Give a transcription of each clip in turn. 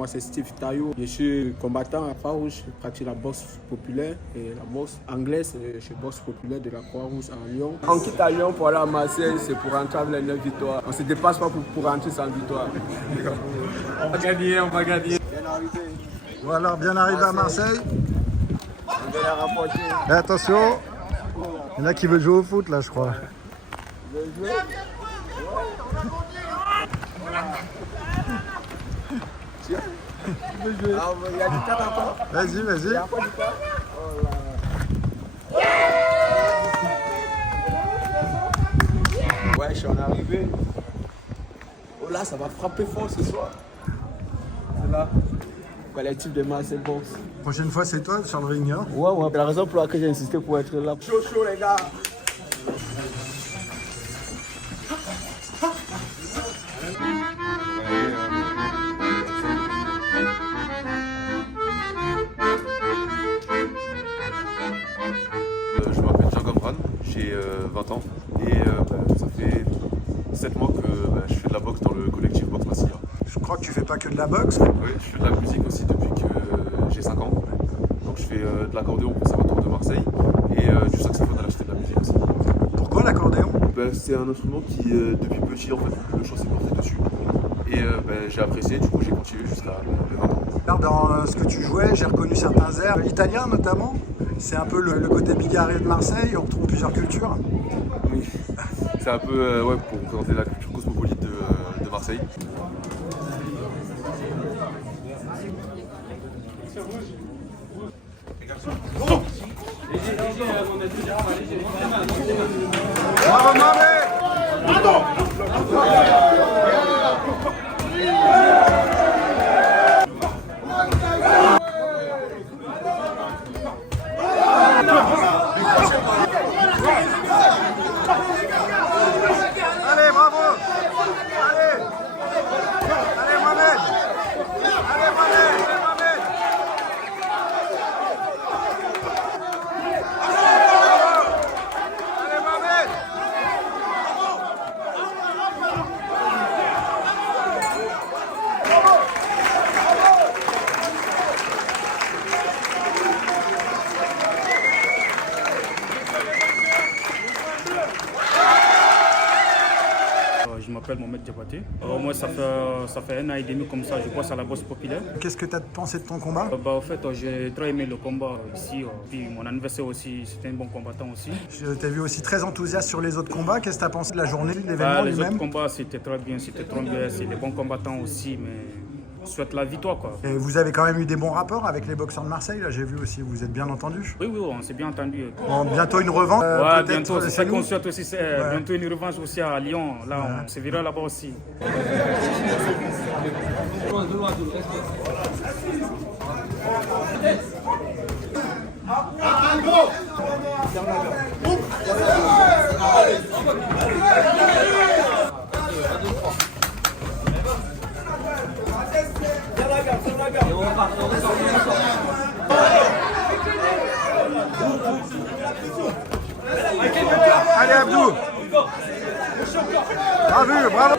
moi c'est Steve Tayo. Je suis combattant à Croix-Rouge. Je pratique la boxe populaire et la boxe anglaise. Je suis boxe populaire de la Croix-Rouge à Lyon. On quitte à Lyon pour aller à Marseille, c'est pour rentrer avec les 9 victoires. On ne se dépasse pas pour rentrer sans victoire. On va gagner, on va gagner. Bien arrivé. Voilà, bien arrivé à Marseille. On va la rapporter. Et attention, il y en a qui veulent jouer au foot là, je crois. Il y a du temps encore. Vas-y, vas-y. Il y a encore du temps. Ouais, je suis en arrivée. Oh là, ça va frapper fort ce soir. C'est là. Collectif de Marseille Boxe. Prochaine fois, c'est toi sur le ring, hein? Ouais, c'est la raison pour laquelle j'ai insisté pour être là. Chaud, chaud, les gars. Je m'appelle Jean Gomran, j'ai 20 ans et ça fait 7 mois que je fais de la boxe dans le collectif Boxe Massilia. Je crois que tu fais pas que de la boxe. Oui, je fais de la musique aussi depuis que j'ai 5 ans. Donc je fais de l'accordéon au Conservatoire de Marseille et du saxophone à la Cité de la musique aussi. Pourquoi l'accordéon? C'est un instrument qui, depuis petit, en fait, le chant s'est porté dessus. Et j'ai apprécié, du coup j'ai continué jusqu'à mes 20 ans. Dans ce que tu jouais, j'ai reconnu certains airs, italiens notamment. C'est un peu le côté bigarré de Marseille, on retrouve plusieurs cultures. Oui, c'est un peu pour représenter la culture cosmopolite de Marseille. Bravo Mohamed! Allez, bravo! Allez! Allez Mohamed! Allez Mohamed! Allez Mohamed! Allez Mohamed! Je m'appelle Mohamed Diabaté. Moi, ça fait 1 an et demi comme ça, je bosse à la boxe populaire. Qu'est-ce que tu as pensé de ton combat? En fait, j'ai trop aimé le combat ici. Puis mon anniversaire aussi, c'était un bon combattant aussi. Je t'ai vu aussi très enthousiaste sur les autres combats. Qu'est-ce que tu as pensé de la journée, de l'événement Les lui-même? autres combats, c'était très bien, c'était trop bien. C'est des bons combattants aussi, mais on souhaite la victoire, quoi. Et vous avez quand même eu des bons rapports avec les boxeurs de Marseille, là j'ai vu aussi, vous êtes bien entendus. Oui, on s'est bien entendu. Bon, bientôt une revanche. Ouais, peut-être, bientôt, c'est ça nous. qu'on souhaite aussi. Bientôt une revanche aussi à Lyon. Là, on se verra là-bas aussi. Allez Abdou. Bravo, bravo.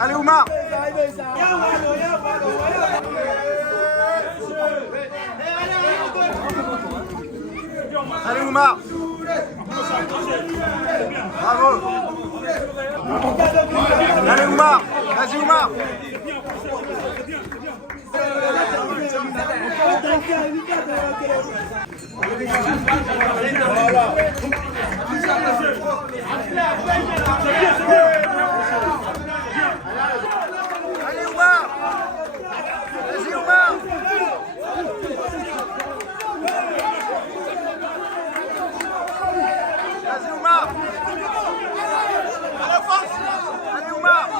Allez Oumar. Allez Oumar. Bravo. Allez Oumar. Vas-y Oumar. Allez Oumar. Vas-y Oumar. Vas-y Oumar. Allez Oumar.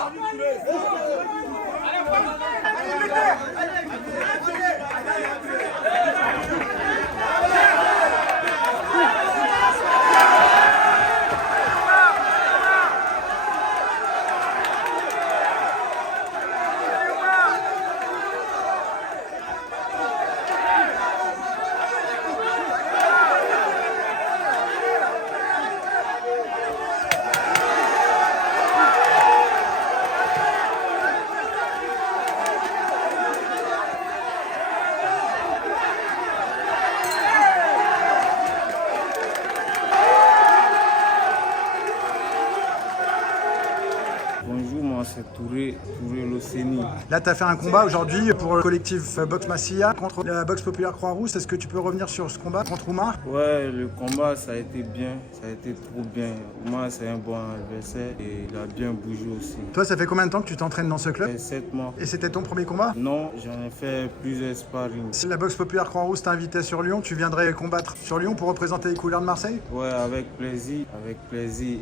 Là, tu as fait un combat aujourd'hui pour le collectif Boxe Massilia contre la boxe populaire Croix-Rousse. Est-ce que tu peux revenir sur ce combat contre Oumar? Ouais, le combat, ça a été bien, ça a été trop bien. Oumar, c'est un bon adversaire et il a bien bougé aussi. Toi, ça fait combien de temps que tu t'entraînes dans ce club? 7 mois. Et c'était ton premier combat? Non, j'en ai fait plusieurs sparring. Si la boxe populaire Croix-Rousse t'invitait sur Lyon, tu viendrais combattre sur Lyon pour représenter les couleurs de Marseille? Ouais, avec plaisir,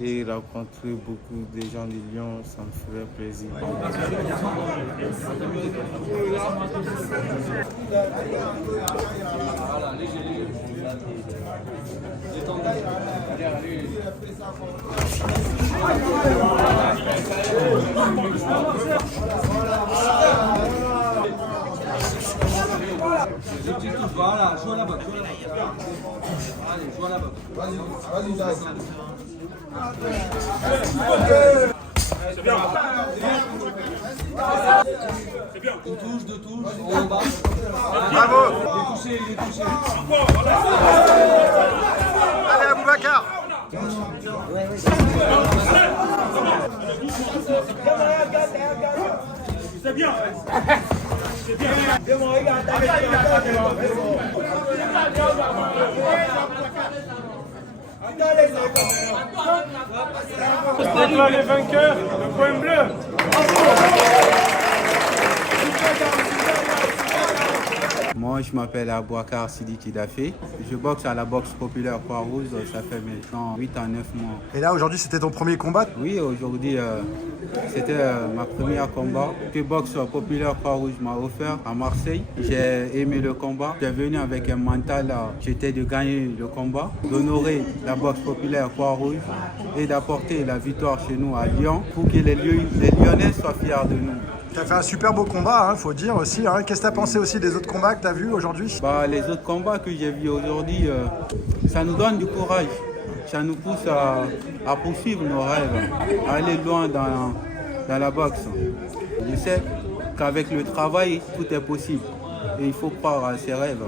et rencontrer beaucoup de gens de Lyon, ça me ferait plaisir. Voilà, joue à la boxe. Allez, joue à la boxe. Vas-y, c'est bien. C'est bien. Une touche, deux touches, en bas. Bravo! Il est touché. Allez, Aboubacar! C'est bien. C'est bien. C'est là les vainqueurs, le point bleu. Moi, je m'appelle Aboubacar Sidi Kidafé. Je boxe à la boxe populaire Croix-Rouge, ça fait maintenant 8 à 9 mois. Et là, aujourd'hui, c'était ton premier combat? Oui, aujourd'hui, c'était ma première combat que boxe populaire Croix-Rouge m'a offert à Marseille. J'ai aimé le combat. J'ai venu avec un mental, j'étais de gagner le combat, d'honorer la boxe populaire Croix-Rouge et d'apporter la victoire chez nous à Lyon pour que les Lyonnais soient fiers de nous. Tu as fait un super beau combat, faut dire aussi. Qu'est-ce que tu as pensé aussi des autres combats que tu as vus aujourd'hui? Les autres combats que j'ai vus aujourd'hui, ça nous donne du courage. Ça nous pousse à poursuivre nos rêves, à aller loin dans la boxe. Je sais qu'avec le travail, tout est possible. Et il faut croire à ses rêves.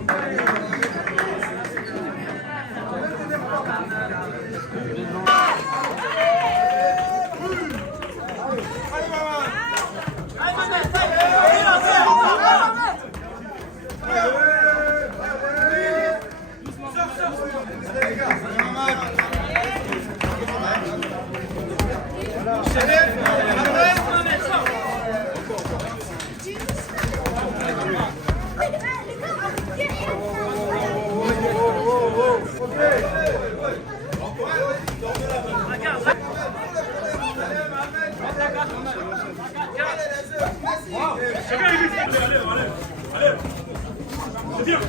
C'est bien.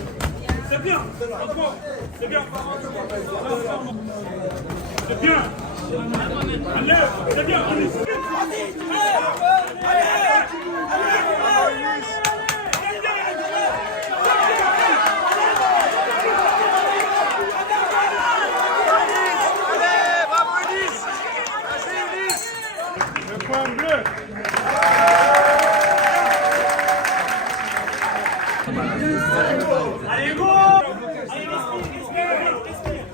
C'est bien. C'est bien. C'est bien. Allez, c'est bien. Le point bleu. Allez, go! Allez, respire.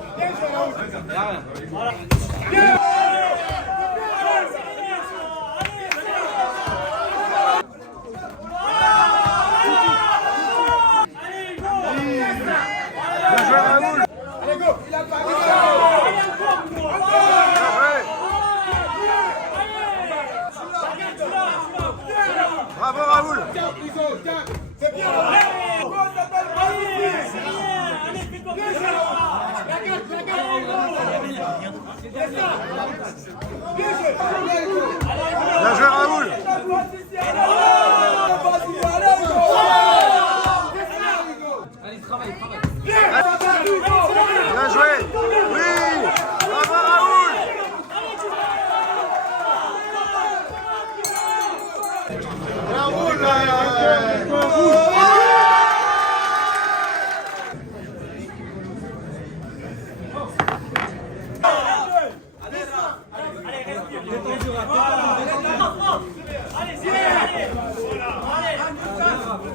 Bravo Raoul! C'est bien. Bien joué Raoul! Allez, travaille. Bien joué! Oui! Bravo Raoul!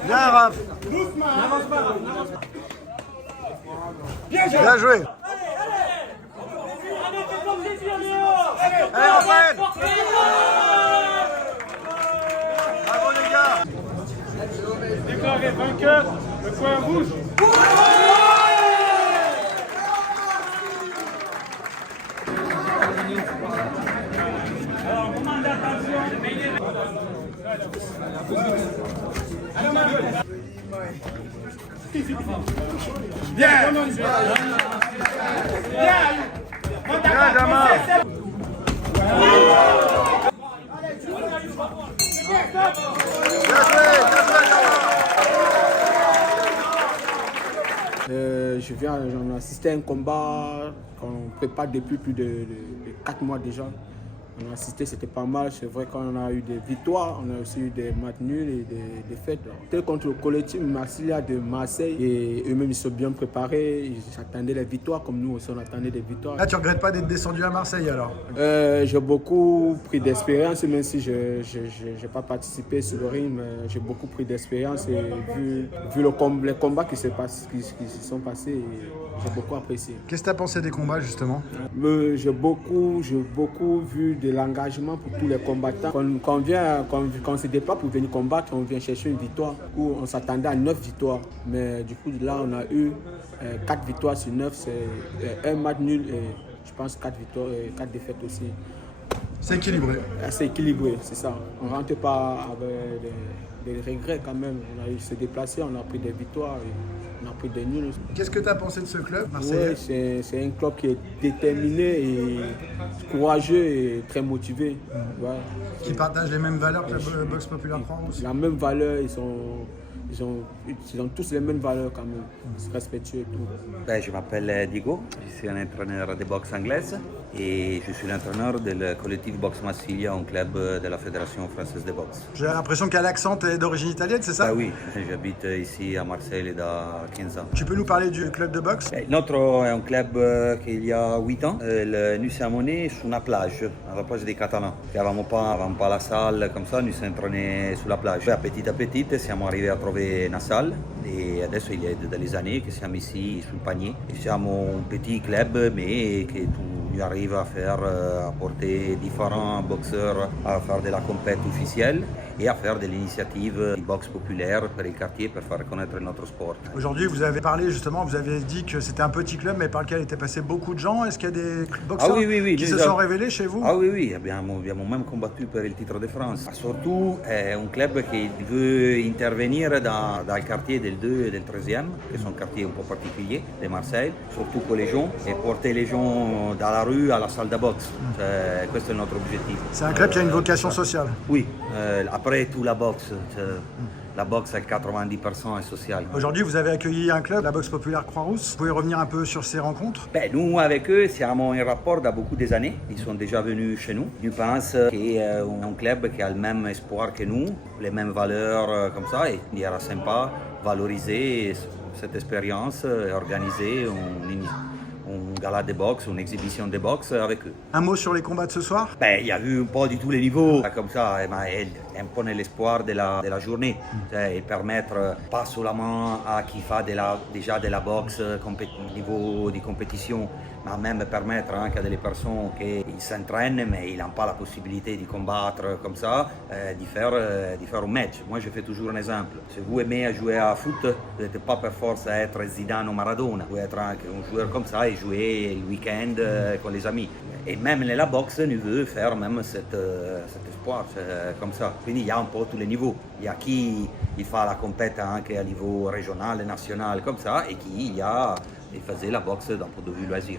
Bien Raph! Bien joué! Allez Raphaël! Bravo les gars! Allez, vainqueur, le coin rouge. Alors, moment d'attention. Bien. J'en ai assisté à un combat qu'on prépare depuis plus de 4 mois déjà. On a assisté, c'était pas mal. C'est vrai qu'on a eu des victoires, on a aussi eu des matchs nuls et des défaites. C'était contre le collectif Marsilia de Marseille et eux-mêmes ils sont bien préparés. Ils attendaient les victoires comme nous aussi on attendait des victoires. Là, tu regrettes pas d'être descendu à Marseille alors? J'ai beaucoup pris d'expérience, même si je n'ai pas participé sur le ring. J'ai beaucoup pris d'expérience et vu les combats qui se sont passés, j'ai beaucoup apprécié. Qu'est-ce que tu as pensé des combats justement? J'ai beaucoup vu de l'engagement pour tous les combattants. Quand on se déplace pour venir combattre, on vient chercher une victoire. Où on s'attendait à 9 victoires. Mais du coup, là, on a eu 4 victoires sur 9. C'est un match nul et je pense 4 victoires et 4 défaites aussi. C'est équilibré. C'est équilibré, c'est ça. On ne rentre pas avec des regrets quand même. On a eu se déplacer, on a pris des victoires. On a pris des nuls. Qu'est-ce que tu as pensé de ce club marseillais? C'est un club qui est déterminé et courageux et très motivé. Ouais. Qui partage les mêmes valeurs que la boxe populaire France? La même valeur, ils ont tous les mêmes valeurs quand même. Ils sont respectueux et tout. Je m'appelle Diego, je suis un entraîneur de boxe anglaise et je suis l'entraîneur du collectif Boxe Marsilia, un club de la Fédération française de boxe. J'ai l'impression qu'à l'accent, tu es d'origine italienne, c'est ça? Ah oui, j'habite ici à Marseille depuis 15 ans. Tu peux nous parler du club de boxe? Notre est un club qu'il y a 8 ans. Nous sommes nés sur la plage des Catalans. Nous n'avons pas la salle comme ça, nous sommes entraînés sur la plage. Petit à petit, nous arrivés à trouver une salle et adesso il y a des années que siamo ici sul panier. Et siamo un petit club mais que nous arrive à faire apporter différents boxeurs à faire de la compétition officielle et à faire de l'initiative de boxe populaire pour le quartier pour faire connaître notre sport. Aujourd'hui, vous avez parlé justement, vous avez dit que c'était un petit club mais par lequel étaient passés beaucoup de gens. Est-ce qu'il y a des boxeurs qui se sont révélés chez vous? Ah oui, abbiamo même combattu per il titre de France. Surtout, è un club qui veut intervenir dans le quartier del 2 et del 13e, qui sont un quartier un peu particulier de Marseille, surtout pour les gens, et porter les gens dans la rue à la salle de boxe. Questo è il nostro obiettivo. C'est un club qui a une vocation sociale? Oui, après tout la boxe. La boxe à 90% est sociale. Aujourd'hui, vous avez accueilli un club, la boxe populaire Croix-Rousse. Vous pouvez revenir un peu sur ces rencontres? Nous, avec eux, siamo en rapport da beaucoup des années. Ils sont déjà venus chez nous. Je pense que c'est un club qui a le même espoir que nous, les mêmes valeurs comme ça. Et il era sympa valoriser cette expérience et organiser un gala de boxe, une exhibition de boxe avec eux. Un mot sur les combats de ce soir? Il y a eu un peu de tous les niveaux, comme ça, un peu l'espoir de la journée, et permettre pas seulement à qui fait déjà de la boxe au niveau de compétition, mais même permettre à des personnes qui s'entraînent mais ils n'ont pas la possibilité de combattre comme ça, de faire un match. Moi je fais toujours un exemple. Si vous aimez jouer à foot, vous n'êtes pas par force à être Zidane ou Maradona. Vous pouvez être un joueur comme ça et jouer le week-end avec les amis. Et même dans la boxe, nous voulons faire même cet espoir comme ça. Quindi il y a un peu tous les niveaux. Il y a qui il fait la compétition anche à niveau régional et national comme ça, et qui faisait la boxe d'un point de vue loisir.